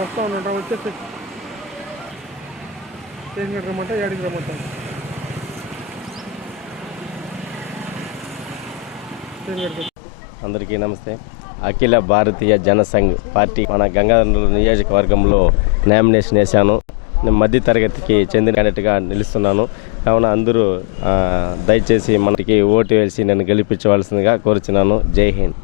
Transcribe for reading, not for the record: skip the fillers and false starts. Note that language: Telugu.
వస్తా ఉన్నట్టు వచ్చేసి రమ్మంటే ఏడికి రమ్మంటాను. అందరికీ నమస్తే. అఖిల భారతీయ జనసంఘ్ పార్టీ మన గంగాధర నియోజకవర్గంలో నామినేషన్ వేశాను. నేను మధ్య తరగతికి చెందిన క్యాండిడేట్గా నిలుస్తున్నాను. కావున అందరూ దయచేసి మనకి ఓటు వేసి నన్ను గెలిపించవలసిందిగా కోరుచున్నాను. జై హింద్.